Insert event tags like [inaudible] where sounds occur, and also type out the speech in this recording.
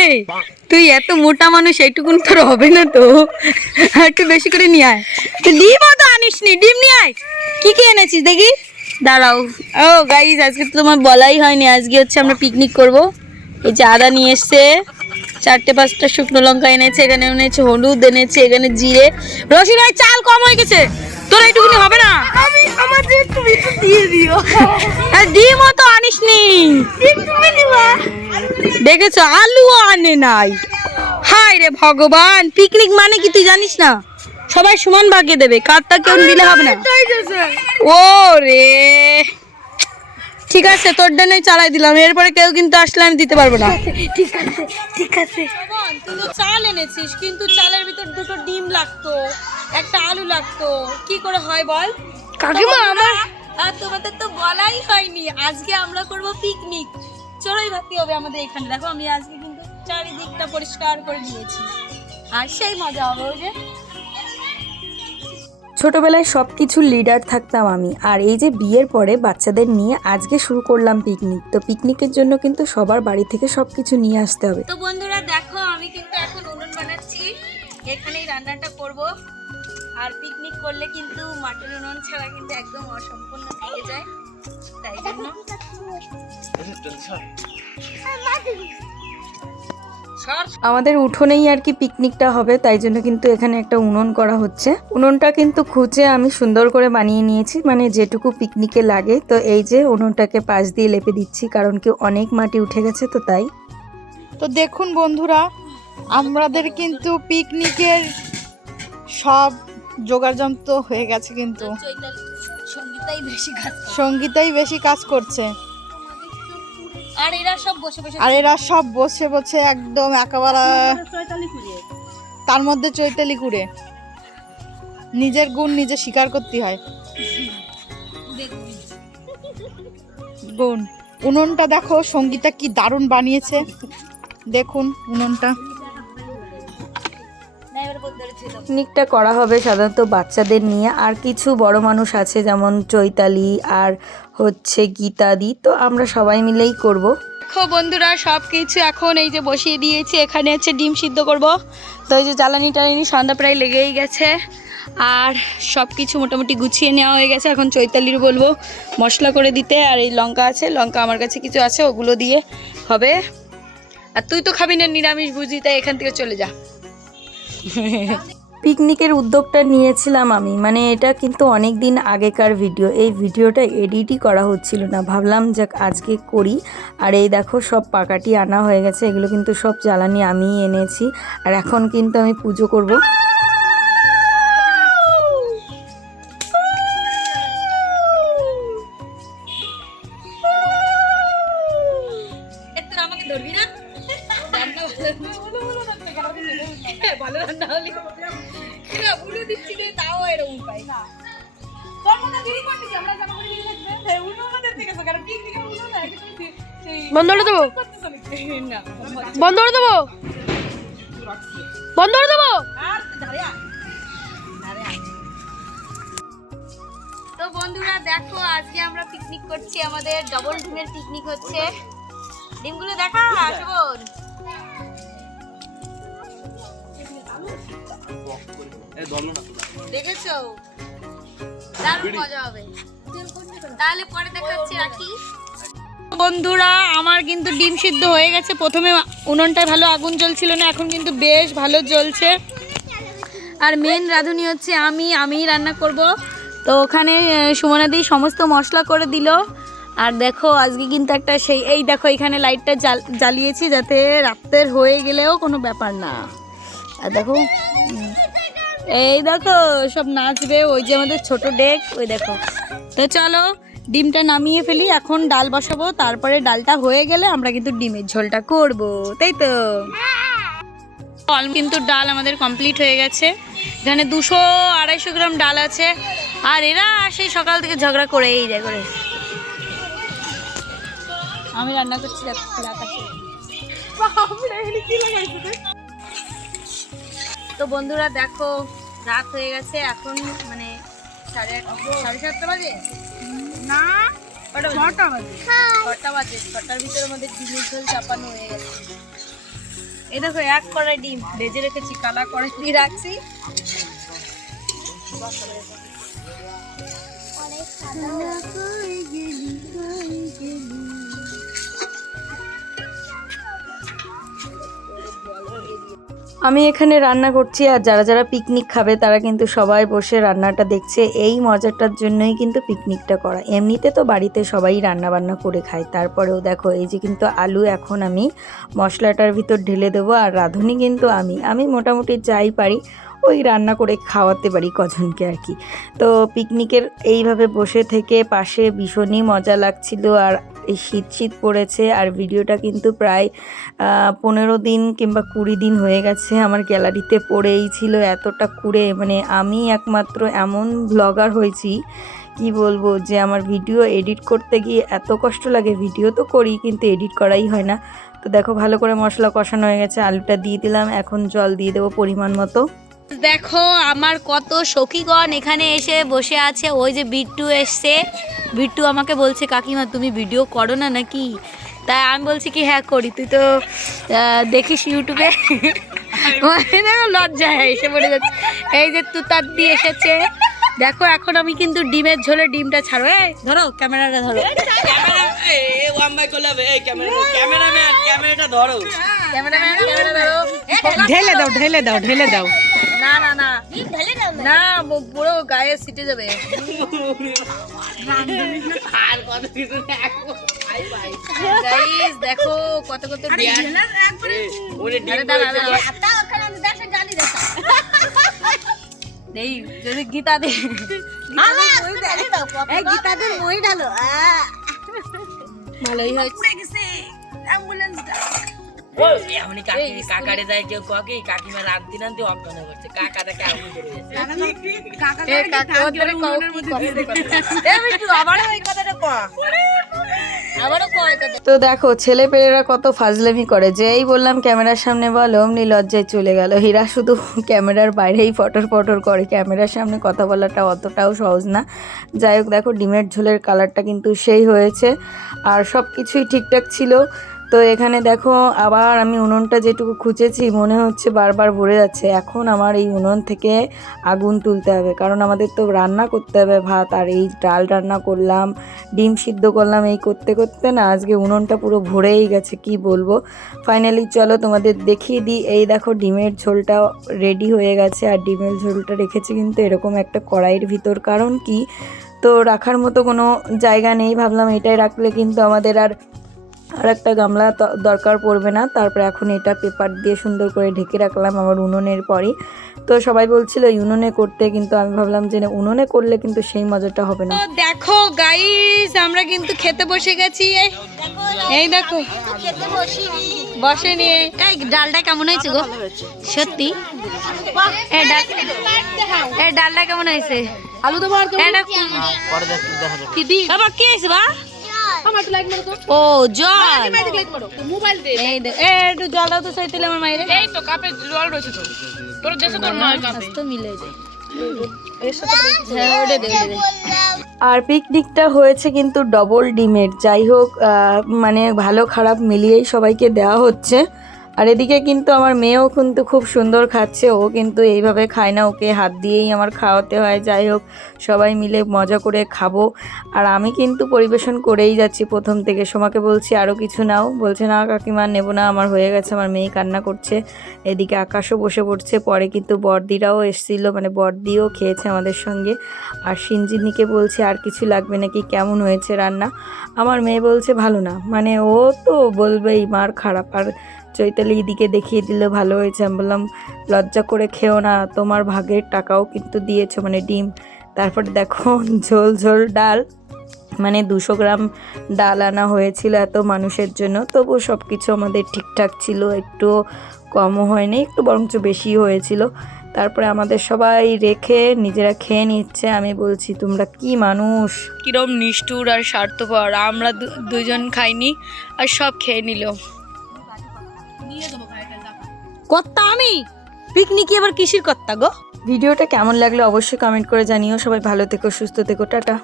এই তুই এত মোটা মানুষ, এইটুকুন তোর হবে না তো। একটু বেশি করে নিয়ে আয়। তুই ডিমও তো আনিস নি, ডিম নিয়ে আয়। কি কি এনেছিস দেখি? দাঁড়াও। ও গাইজ আজকে তো তোমার বলাই হয়নি। আজকে হচ্ছে আমরা পিকনিক করব। এই যে আদা নিয়ে এসছে। চারটে পাঁচটা শুকনো লঙ্কা এনেছে, এখানে এনেছে হলুদ, এনেছে এখানে জিরে। ভাই, চাল কম হয়ে গেছে। তোর এইটুকুনি হবে না? আমি আমাদের তুমি একটু দিয়ে দিও। আর ডিমও তো আনিস নি দেখেছ আলুও আনে নাই। হায় রে ভগবান পিকনিক মানে কি তুই জানিস না? সবাই সমান ভাগে দেবে কারটা কেউ দিলে হবে না। ও রে। ঠিক আছে তোর ডানে চালাই দিলাম এরপরে কেউ কিন্তু আসলে আমি দিতে পারব না। ঠিক আছে ঠিক আছে। তুই তো চাল এনেছিস কিন্তু চালের ভিতর দুটো ডিম লাগতো। একটা আলু লাগতো। কি করে হয় বল? কাকিমা আমার আর তোমাদের তো বলাই হয়নি। আজকে আমরা করব পিকনিক চড়াই ভাতি হবে আমাদের এখানে? দেখো আমি আজকে কিন্তু চারিদিকটা পরিষ্কার করে দিয়েছি আর সেই মজা হবে ওই যে। ছোটবেলায় সব কিছুর লিডার থাকতাম আমি। আর এই যে বিয়ের পরে বাচ্চাদের নিয়ে আজকে শুরু করলাম পিকনিক তো পিকনিকের জন্য কিন্তু সবার বাড়ি থেকে সব কিছু নিয়ে আসতে হবে। তো বন্ধুরা দেখো আমি কিন্তু এখন উনুন বানাচ্ছি। এখানেই রান্নাটা করব। আর পিকনিক করলে কিন্তু মাটির উনুন ছাড়া কিন্তু একদম অসম্পূর্ণ থেকে যায়। তাই জন্য আমাদের উঠোনেই আর কি পিকনিকটা হবে তাই জন্য কিন্তু এখানে একটা উনুন করা হচ্ছে। উনুনটা কিন্তু খুঁজে আমি সুন্দর করে বানিয়ে নিয়েছি মানে যেটুকু পিকনিকে লাগে। তো এই যে উনুনটাকে পাশ দিয়ে লেপে দিচ্ছি কারণ কি অনেক মাটি উঠে গেছে তো তাই। তো দেখুন বন্ধুরা আমাদের কিন্তু পিকনিকের সব যোগাযন্ত্র হয়ে গেছে কিন্তু। সঙ্গীতাই বেশি কাজ করে। সঙ্গীতাই বেশি কাজ করছে। আর এরা সব বসে বসে আর এরা সব বসে বসে একদম একেবারে তার মধ্যে চৈতালি কুড়ে। নিজের গুণ নিজে স্বীকার করতে হয়। গুণ। উনুনটা দেখো সঙ্গীতা কি দারুণ বানিয়েছে। দেখুন উনুনটা। পিকনিকটা করা হবে সাধারণত বাচ্চাদের নিয়ে। আর কিছু বড় মানুষ আছে যেমন চৈতালি আর হচ্ছে গীতাদি। তো আমরা সবাই মিলেই করব। দেখো বন্ধুরা সব কিছু এখন এই যে বসিয়ে দিয়েছি। এখানে হচ্ছে ডিম সিদ্ধ করব। তো এই যে জ্বালানি টালানি সন্ধ্যা প্রায় লেগেই গেছে। আর সব কিছু মোটামুটি গুছিয়ে নেওয়া হয়ে গেছে। এখন চৈতালির বলব মশলা করে দিতে। আর এই লঙ্কা আছে। লঙ্কা আমার কাছে কিছু আছে ওগুলো দিয়ে হবে। আর তুই তো খাবি না নিরামিষ বুঝি। তাই এখান থেকে চলে যা। [laughs] পিকনিকের উদ্যোগটা নিয়েছিলাম আমি। মানে এটা কিন্তু অনেক দিন আগেকার ভিডিও। এই ভিডিওটা এডিটই করা হচ্ছিল না। ভাবলাম যাক আজকে করি। আর এই দেখো, সব পাকাটি আনা হয়ে গেছে। এগুলো কিন্তু সব জ্বালানি আমিই এনেছি। আর এখন কিন্তু আমি পুজো করব। না। সেই বন্ধ করে দেবো? বন্ধ করে দেবো। বন্ধ করে। তো বন্ধুরা দেখো আজকে আমরা পিকনিক করছি আমাদের ডবল ডিমের পিকনিক হচ্ছে। ডিমগুলো দেখা শোভন দেখেছ? দারুণ মজা হবে। তাহলে পরে দেখাচ্ছি রাখি। বন্ধুরা আমার কিন্তু ডিম সিদ্ধ হয়ে গেছে। প্রথমে উনুনটায় ভালো আগুন জ্বলছিল না এখন কিন্তু বেশ ভালো জ্বলছে। আর মেন রাঁধুনি হচ্ছে আমি আমিই রান্না করব। তো ওখানে সুমনাদি সমস্ত মশলা করে দিল। আর দেখো আজকে কিন্তু একটা সেই এই দেখো এখানে লাইটটা জ্বাল- জ্বালিয়েছি যাতে রাত্রের হয়ে গেলেও কোনো ব্যাপার না। আর দেখো, এই দেখো, সব নাচবে, ওই যে আমাদের ছোট ডেক, ওই দেখো। তো চলো, ডিমটা নামিয়ে ফেলি, এখন ডাল বসাবো, তারপরে ডালটা হয়ে গেলে আমরা কিন্তু ডিমের ঝোলটা করব, তাই তো? কিন্তু ডাল আমাদের কমপ্লিট হয়ে গেছে। এখানে দুশো আড়াইশো গ্রাম ডাল আছে, আর এরা সেই সকাল থেকে ঝগড়া করেই যায় করে আমি রান্না করছি তো বন্ধুরা দেখো রাত হয়ে গেছে এখন মানে সাড়ে সাড়ে সাতটা বাজে? না কটা বাজে। ছটা বাজে। ছটা বাজে ছটার ভিতরে আমাদের ডিমের ঝোল চাপানো হয়ে গেছে। এই দেখো এক কড়াই ডিম ভেজে রেখেছি কালা কড়াই দিয়ে রাখছি। আমি এখানে রান্না করছি আর যারা যারা পিকনিক খাবে, তারা কিন্তু সবাই বসে রান্নাটা দেখছে। এই মজাটার জন্যই কিন্তু পিকনিকটা করা। এমনিতে তো বাড়িতে সবাই রান্না বান্না করে খায়। তারপরেও দেখো, এই যে কিন্তু আলু এখন আমি মশলাটার ভিতর ঢেলে দেবো আর রাঁধুনি কিন্তু আমি। আমি মোটামুটি যাই পারি, ওই রান্না করে খাওয়াতে পারি কজনকে আর কি। তো পিকনিকের এইভাবে বসে থেকে পাশে ভীষণই মজা লাগছিল আর এই শীত শীত পড়েছে আর ভিডিওটা কিন্তু প্রায় পনেরো দিন কিংবা কুড়ি দিন হয়ে গেছে আমার গ্যালারিতে পড়েই ছিল এতটা কুড়ে। মানে আমি একমাত্র এমন ব্লগার হয়েছি, কি বলব, যে আমার ভিডিও এডিট করতে গিয়ে এত কষ্ট লাগে। ভিডিও তো করি কিন্তু এডিট করাই হয় না। তো দেখো ভালো করে মশলা কষানো হয়ে গেছে, আলুটা দিয়ে দিলাম, এখন জল দিয়ে দেবো পরিমাণ মতো। দেখো আমার কত সখীগণ এখানে এসে বসে আছে। ওই যে বিট্টু এসছে। বিট্টু আমাকে বলছে কাকিমা তুমি ভিডিও করো না নাকি? তাই আমি বলছি কি হ্যাঁ করি। তুই তো দেখিস ইউটিউবে মানে দেখো লজ্জায় এসে পড়ে যাচ্ছে। এই যে তুতার দিয়ে এসেছে। দেখো এখন আমি কিন্তু ডিমের ঝোলে ডিমটা ছাড়ো এই ধরো ক্যামেরাটা ধরো। ক্যামেরাটা ধরো। ক্যামেরাম্যান ক্যামেরা ধরো। ঢেলে দাও ঢেলে দাও ঢেলে দাও। না না না। না পুরো গায়ে সিটে যাবে। দেখো গাইস দেখো কত কত যদি গীতা দে। গীতাদের মই ঢালো। ভালোই হয়েছে এমনি কাকি কাকারে যায় কেউ কাকি কাকিমা অজ্ঞান পড়ছে। কাকাটা কেমন তো দেখো ছেলে পেলেরা কত ফাজলামি করে। যেই বললাম ক্যামেরার সামনে বলো অমনি লজ্জায় চলে গেল। হীরা শুধু ক্যামেরার বাইরেই ফটর ফটর করে। ক্যামেরার সামনে কথা বলাটা অতটাও সহজ না। যাই হোক দেখো ডিমের ঝোলের কালারটা কিন্তু সেই হয়েছে। আর সব কিছুই ঠিকঠাক ছিল। তো এখানে দেখো আবার আমি উনুনটা যেটুকু খুঁজেছি, মনে হচ্ছে বারবার ভরে যাচ্ছে। এখন আমার এই উনুন থেকে আগুন তুলতে হবে, কারণ আমাদের তো রান্না করতে হবে ভাত, আর এই ডাল রান্না করলাম, ডিম সিদ্ধ করলাম, এই করতে করতে না আজকে উনুনটা পুরো ভরেই গেছে, কি বলব? ফাইনালি চলো তোমাদের দেখিয়ে দিই, এই দেখো ডিমের ঝোলটা রেডি হয়ে গেছে, আর ডিমের ঝোলটা রেখেছি কিন্তু এরকম একটা কড়াইয়ের ভিতর, কারণ কি? তো রাখার মতো কোনো জায়গা নেই, ভাবলাম এটাই রাখলে কিন্তু আমাদের আর আর একটা গামলা দরকার পড়বে না। তারপরে এখন এটা পেপার দিয়ে সুন্দর করে ঢেকে রাখলাম আমার উনুনের পরই। তো সবাই বলছিল উনুনে করতে কিন্তু আমি ভাবলাম যে উনুনে করলে কিন্তু সেই মজাটা হবে না। দেখো গাইস আমরা কিন্তু খেতে বসে গেছি। এই- এই দেখো বসে নিয়ে এই ডালটা কেমন হয়েছে গো? সত্যি? এই ডালটা কেমন হয়েছে? আলু তো বার পরে দেখ দেখা যাবে কি দি বাবা কি হয়েছে বা ও জল এই দে এ একটু জল দাও তো সেই তেলে আমার মায়ের। এই তো কাপে জল রয়েছে তো। তোর দেশে তোর মায়ের কাপে। তো মিলে যায়। ওটা দে ওটা দে। আর পিকনিকটা হয়েছে কিন্তু ডবল ডিমের যাই হোক মানে ভালো খারাপ মিলিয়েই সবাইকে দেওয়া হচ্ছে। আর এদিকে কিন্তু আমার মেয়েও কিন্তু খুব সুন্দর খাচ্ছে, ও কিন্তু এইভাবে খায় না, ওকে হাত দিয়েই আমার খাওয়াতে হয়, যাই হোক, সবাই মিলে মজা করে খাব। আর আমি কিন্তু পরিবেশন করেই যাচ্ছি প্রথম থেকে, সোমাকে বলছি আরও কিছু নাও। বলছে, না কাকিমা, নেব না, আমার হয়ে গেছে, আমার মেয়ে কান্না করছে। এদিকে আকাশও বসে পড়ছে, পরে কিন্তু বর্দিরাও এসেছিল মানে বর্দিও খেয়েছে আমাদের সঙ্গে। আর সিঞ্জিনিকে বলছে, আর কিছু লাগবে নাকি? কেমন হয়েছে রান্না? আমার মেয়ে বলছে, ভালো না। মানে ও তো বলবেই, মার খারাপ। আর চৈতালি এদিকে দেখিয়ে দিল, ভালো হয়েছে। আমি বললাম, লজ্জা করে খেও না, তোমার ভাগের টাকাও কিন্তু দিয়েছে মানে ডিম। তারপরে দেখো, ঝোল ঝোল, ডাল মানে দুশো গ্রাম ডাল আনা হয়েছিল এত মানুষের জন্য, তবু সব কিছু আমাদের ঠিকঠাক ছিল, একটু কমও হয়নি, একটু বরঞ্চ বেশি হয়েছিল। তারপরে আমাদের সবাই রেখে নিজেরা খেয়ে নিচ্ছে, আমি বলছি, তোমরা কি মানুষ? কিরম নিষ্ঠুর আর স্বার্থপর, আমরা দুজন খাইনি, আর সব খেয়ে নিল। কর্তা আমি? পিকনিকে আবার কিসির কর্তা গো? ভিডিওটা কেমন লাগল অবশ্যই কমেন্ট করে জানিও। সবাই ভালো থেকো, সুস্থ থেকো, টাটা।